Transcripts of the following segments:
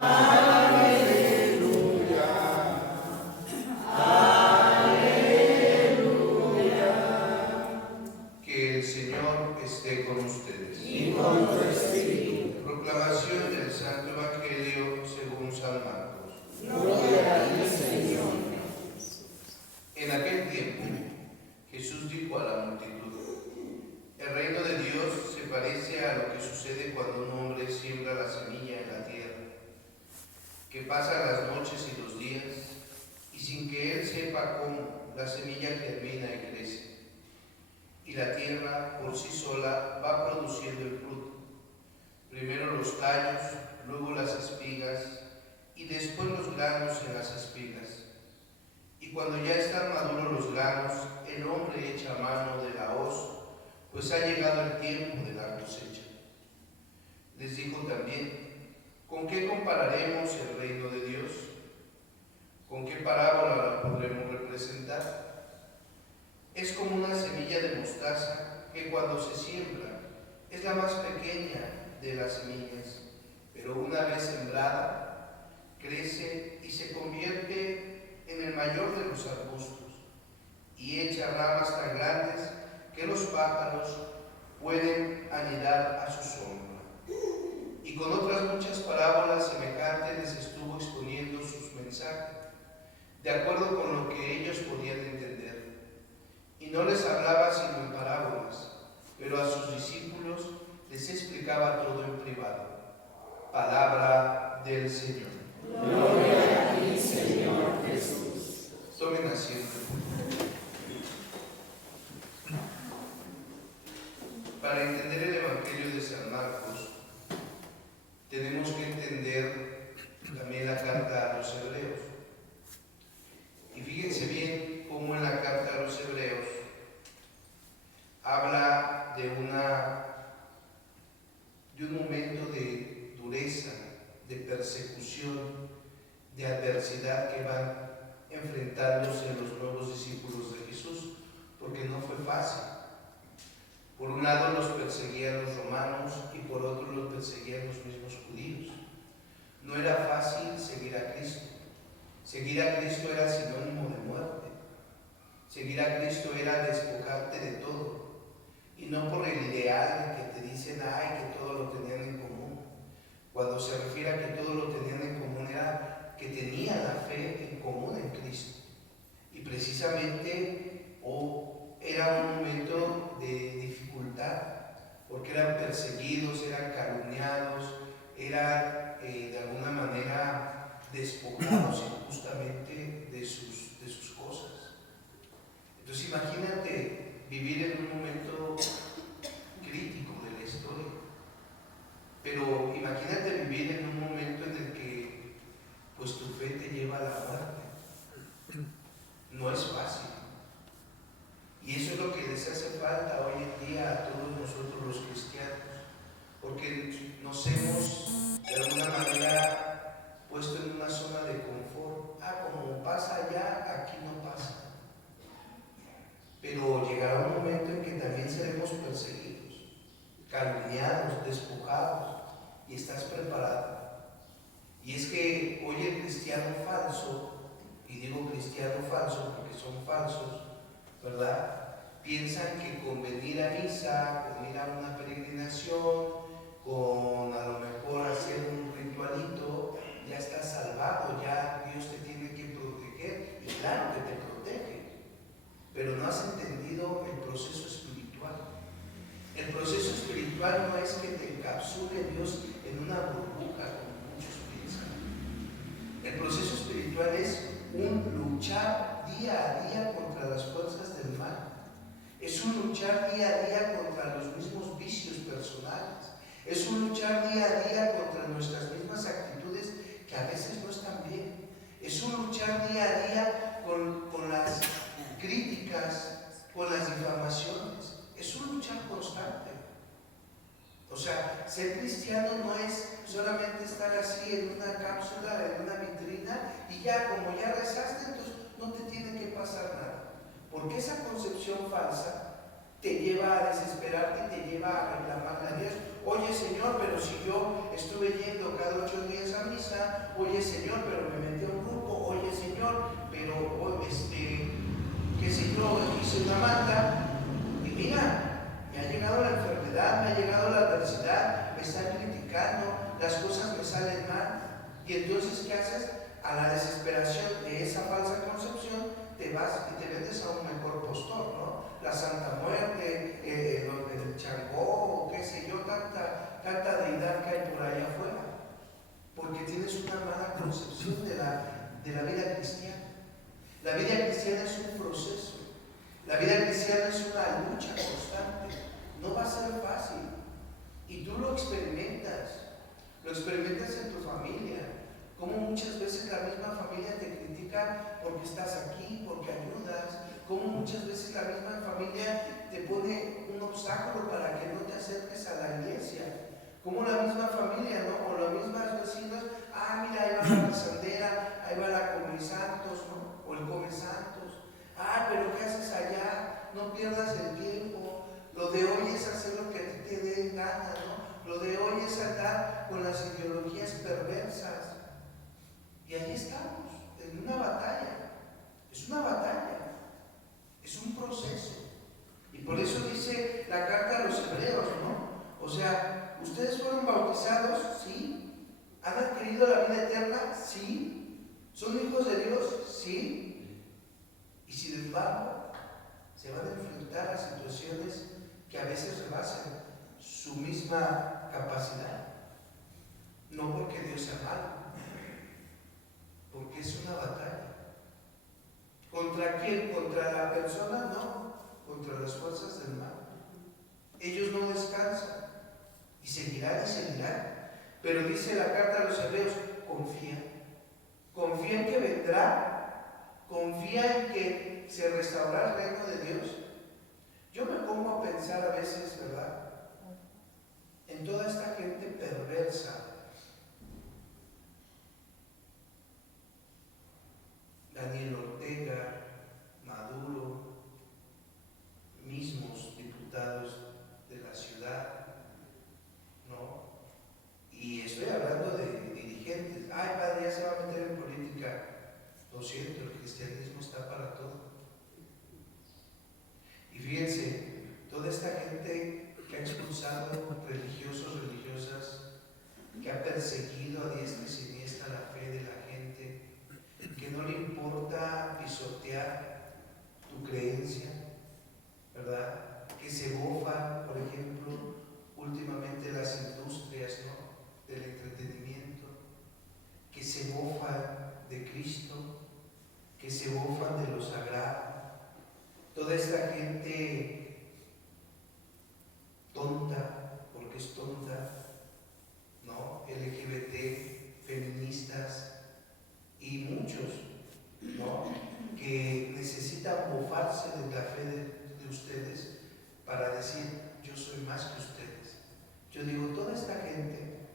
Que el Señor esté con ustedes. Y con tu espíritu. Proclamación del Santo Evangelio según San Marcos. Gloria a ti, Señor. En aquel tiempo, Jesús dijo a la multitud: el reino de Dios se parece a lo que sucede cuando un hombre siembra la semilla en la tierra, que pasa las noches y los días, y sin que él sepa cómo, la semilla germina y crece. Y la tierra por sí sola va produciendo el fruto. Primero los tallos, luego las espigas, y después los granos en las espigas. Y cuando ya están maduros los granos, el hombre echa mano de la hoz, pues ha llegado el tiempo de la cosecha. Les dijo también: ¿con qué compararemos el reino de Dios? ¿Con qué parábola la podremos representar? Es como una semilla de mostaza que cuando se siembra es la más pequeña de las semillas, pero una vez sembrada crece y se convierte en el mayor de los arbustos y echa ramas tan grandes que los pájaros pueden anidar a su sombra. Y con otras muchas parábolas semejantes les estuvo exponiendo sus mensajes, de acuerdo con lo que ellos podían entender. Y no les hablaba sino en parábolas, pero a sus discípulos les explicaba todo en privado. Palabra del Señor. Gloria a ti, Señor Jesús. Tomen asiento. Para entender el Evangelio de San Marcos, tenemos que entender también la carta a los Hebreos. Y fíjense bien cómo en la carta a los Hebreos habla de un momento de dureza, de persecución, de adversidad que van enfrentándose los nuevos discípulos de Jesús, porque no fue fácil. Por un lado los perseguían los romanos y por otro los perseguían los mismos judíos. No era fácil seguir a Cristo. Seguir a Cristo era sinónimo de muerte. Seguir a Cristo era despojarte de todo. Y no por el ideal de que te dicen, ay, que todo lo tenían en común. Cuando se refiere a que todo lo tenían en común era que tenían la fe en común en Cristo. Y precisamente era un momento de dificultad, porque eran perseguidos, eran calumniados, eran de alguna manera despojados injustamente de sus cosas. Entonces imagínate vivir en un momento crítico de la historia, pero imagínate vivir en un momento en el que pues tu fe te lleva a la muerte. No es fácil. Y eso es lo que les hace falta hoy en día a todos nosotros los cristianos, porque nos hemos de alguna manera puesto en una zona de confort. Como pasa allá, aquí no pasa. Pero llegará un momento en que también seremos perseguidos, calumniados, despojados, y estás preparado. Y es que hoy el cristiano falso, y digo cristiano falso porque son falsos, ¿verdad? Piensan que con venir a misa, con ir a una peregrinación, con a lo mejor hacer un ritualito, ya estás salvado, ya Dios te tiene que proteger. Y claro que te protege, pero no has entendido el proceso espiritual. El proceso espiritual no es que te encapsule Dios en una burbuja, como muchos piensan. El proceso espiritual es un luchar día a día contra las fuerzas del mal. Es un luchar día a día contra los mismos vicios personales. Es un luchar día a día contra nuestras mismas actitudes que a veces no están bien. Es un luchar día a día con las críticas, con las difamaciones. Es un luchar constante. O sea, ser cristiano no es solamente estar así en una cápsula, en una vitrina, y ya como ya rezaste, entonces no te tiene que pasar nada. Porque esa concepción falsa te lleva a desesperarte y te lleva a reclamarle a Dios, Oye Señor, pero si yo estuve yendo cada 8 días a misa, oye Señor, pero me metí a un grupo, oye Señor, pero qué sé yo, hice una manda, y mira, me ha llegado la enfermedad, me ha llegado la adversidad, me están criticando, las cosas me salen mal, y entonces ¿qué haces? A la desesperación de esa falsa concepción, te vas y te vendes a un mejor postor, ¿no? La Santa Muerte, el Changó, o qué sé yo, tanta deidad que hay por ahí afuera, porque tienes una mala concepción de la vida cristiana. La vida cristiana es un proceso, la vida cristiana es una lucha constante, no va a ser fácil, y tú lo experimentas en tu familia, como muchas veces la misma familia te critica porque estás aquí, porque ayudas, como muchas veces la misma familia te pone un obstáculo para que no te acerques a la iglesia, como la misma familia, ¿no? O los mismos vecinos, mira, ahí va la sandera, ahí va la Come Santos, ¿no? O el Come Santos, pero ¿qué haces allá? No pierdas el tiempo, lo de hoy es hacer lo que a ti te dé gana, ¿no? Lo de hoy es andar con las ideologías perversas. Y allí estamos, en una batalla. Es una batalla, es un proceso. Y por eso dice la carta a los hebreos, ¿no? O sea, ¿ustedes fueron bautizados? Sí. ¿Han adquirido la vida eterna? Sí. ¿Son hijos de Dios? Sí. Y sin embargo, se van a enfrentar a situaciones que a veces rebasan su misma capacidad. No porque Dios sea malo, porque es una batalla. ¿Contra quién? ¿Contra la persona? No, contra las fuerzas del mal. Ellos no descansan y seguirán y seguirán. Pero dice la carta a los hebreos, confía. Confía en que vendrá, confía en que se restaurará el reino de Dios. Yo me pongo a pensar a veces, ¿verdad?, en toda esta gente perversa. Daniel Ortega, Maduro, mismos diputados de la ciudad, ¿no? Y estoy hablando de dirigentes. Padre, ya se va a meter en política. Lo siento, el cristianismo está para todo. Y fíjense, toda esta gente que ha expulsado religiosos, religiosas, que ha perseguido a diestra y siniestra la fe de la gente, que no le importa pisotear tu creencia, ¿verdad? Que se mofa, por ejemplo, últimamente las industrias, ¿no?, del entretenimiento, que se mofan de Cristo, que se mofan de lo sagrado. Toda esta gente tonta, porque es tonta, ¿no? LGBT, feministas y muchos, ¿no?, que necesitan mofarse de la fe de ustedes para decir, yo soy más que ustedes. Yo digo, toda esta gente,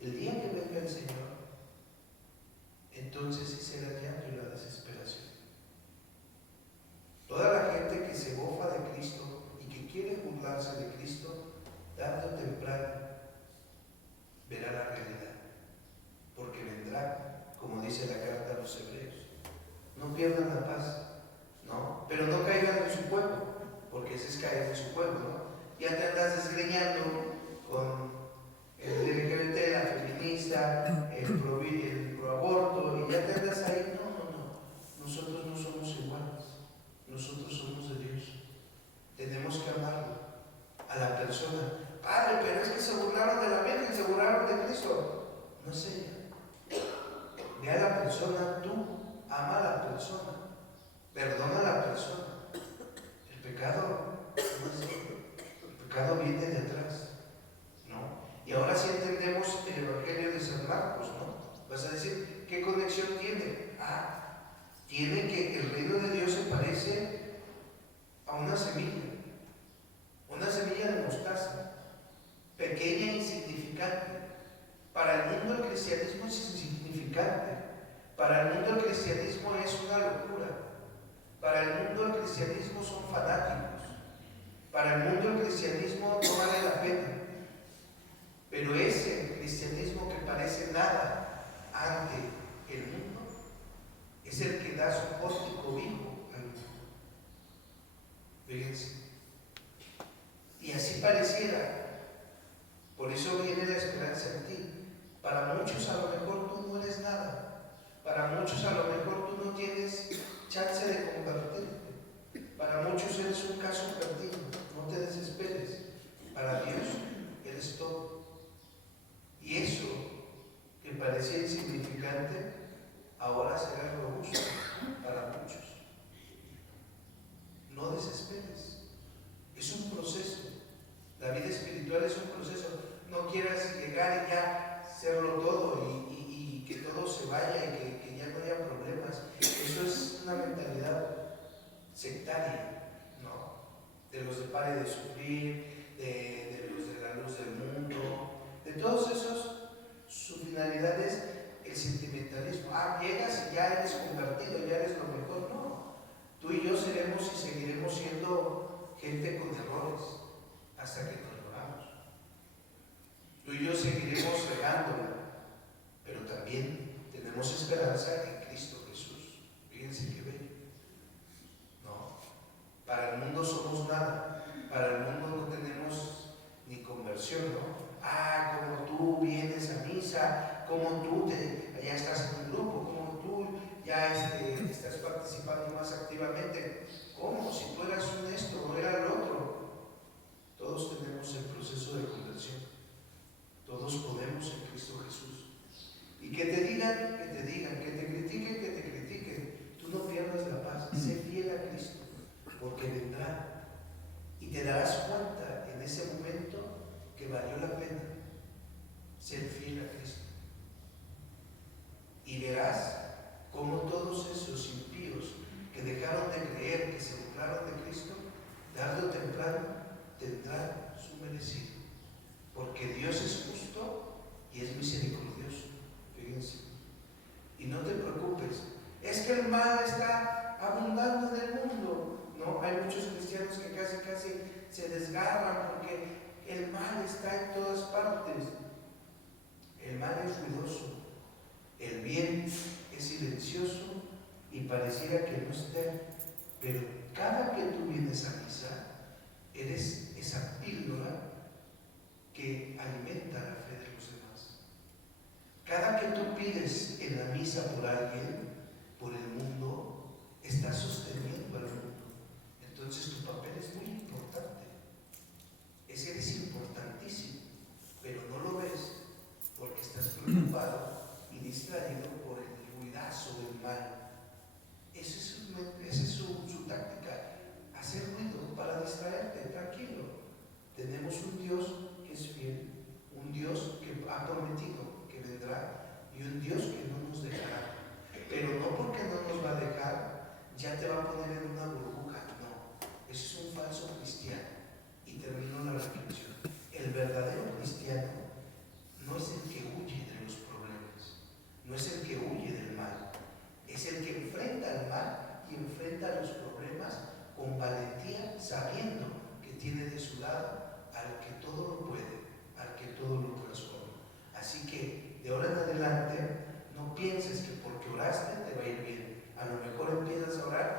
el día que venga el Señor, entonces sí será el llanto y la desesperación. Toda la gente que se mofa de Cristo y que quiere burlarse de Cristo, tarde o temprano verá la realidad, porque vendrá, como dice la carta a los hebreos. No pierdan la paz, ¿no? Pero no caigan en su juego, porque ese es caer en su juego, ¿no? Ya te andas desgreñando con el LGBT, la feminista, el pro aborto, y ya te andas ahí. No. Nosotros no somos iguales, nosotros somos de Dios. Tenemos que amarlo a la persona. Padre, pero es que se burlaron de la Virgen, se burlaron de Cristo. No sé. Ve a la persona, tú ama a la persona, perdona a la persona. El pecado, no sé, el pecado viene de atrás, ¿no? Y ahora sí entendemos el Evangelio de San Marcos, ¿no? Vas a decir, ¿qué conexión tiene? Tiene que el reino de Dios se parece a una semilla de mostaza, pequeña e insignificante. Para el mundo el cristianismo es insignificante. Para el mundo el cristianismo es una locura. Para el mundo el cristianismo son fanáticos. Para el mundo el cristianismo no vale la pena. Pero ese cristianismo que parece nada ante el mundo es el que da soporte y cobijo al mundo. Fíjense. Y así pareciera. Por eso viene la esperanza en ti. Para muchos a lo mejor tú no eres nada. Para muchos a lo mejor tú no tienes chance de convertirte. Para muchos eres un caso perdido. No te desesperes. Para Dios eres todo. Y eso que parecía insignificante ahora será robusto para muchos. No desesperes. Es un proceso. La vida espiritual es un proceso. No quieras llegar y ya hacerlo todo y que todo se vaya y que ya no haya problemas. Eso es una mentalidad sectaria, ¿no? De los de pare de sufrir, de los de la luz del mundo, de todos esos, su finalidad es el sentimentalismo. Llegas y ya eres convertido, ya eres lo mejor. No. Tú y yo seremos y seguiremos siendo gente con errores hasta que nos logramos. Tú y yo seguiremos regándola, pero también tenemos esperanza en Cristo Jesús. Fíjense qué bello. No, para el mundo somos nada, para el mundo no tenemos ni conversión, ¿no? Como tú vienes a misa, como tú ya estás en un grupo, como tú ya estás participando más activamente. ¿Cómo? Si tú eras un esto o era el otro. Todos tenemos el proceso de conversión. Todos podemos en Cristo Jesús. Y que te digan, que te critiquen. Tú no pierdas la paz. Sé fiel a Cristo, porque vendrá. Y te darás cuenta en ese momento que valió la pena ser fiel a Cristo. Y verás cómo todos esos impíos que dejaron de creer, que se burlaron de Cristo, tarde o temprano tendrán su merecido. Porque Dios es justo y es misericordioso. Fíjense. Y no te preocupes. Es que el mal está abundando en el mundo. No, hay muchos cristianos que casi se desgarran porque el mal está en todas partes. El mal es ruidoso. El bien es silencioso y pareciera que no esté. Pero cada que tú vienes a misa, eres esa píldora que alimenta la fe de los demás. Cada que tú pides en la misa por alguien, por el mundo, estás sosteniendo al mundo. Entonces tu papel es muy importante. Eres importantísimo, pero no lo ves porque estás preocupado y distraído por el ruidazo del mal. Esa es su táctica, hacer ruido para distraerte. Tranquilo, tenemos un Dios que es fiel, un Dios que ha prometido que vendrá y un Dios que no nos dejará. Pero no porque no nos va a dejar, ya te va a poner en una burbuja. No, eso es un falso cristiano. Y termino la reflexión. El verdadero cristiano no es el que huye de los problemas, no es el que huye del mal, es el que enfrenta el mal y enfrenta los problemas con valentía, sabiendo que tiene de su lado al que todo lo puede, al que todo lo transforma. Así que de ahora en adelante no pienses que porque oraste te va a ir bien. A lo mejor empiezas a orar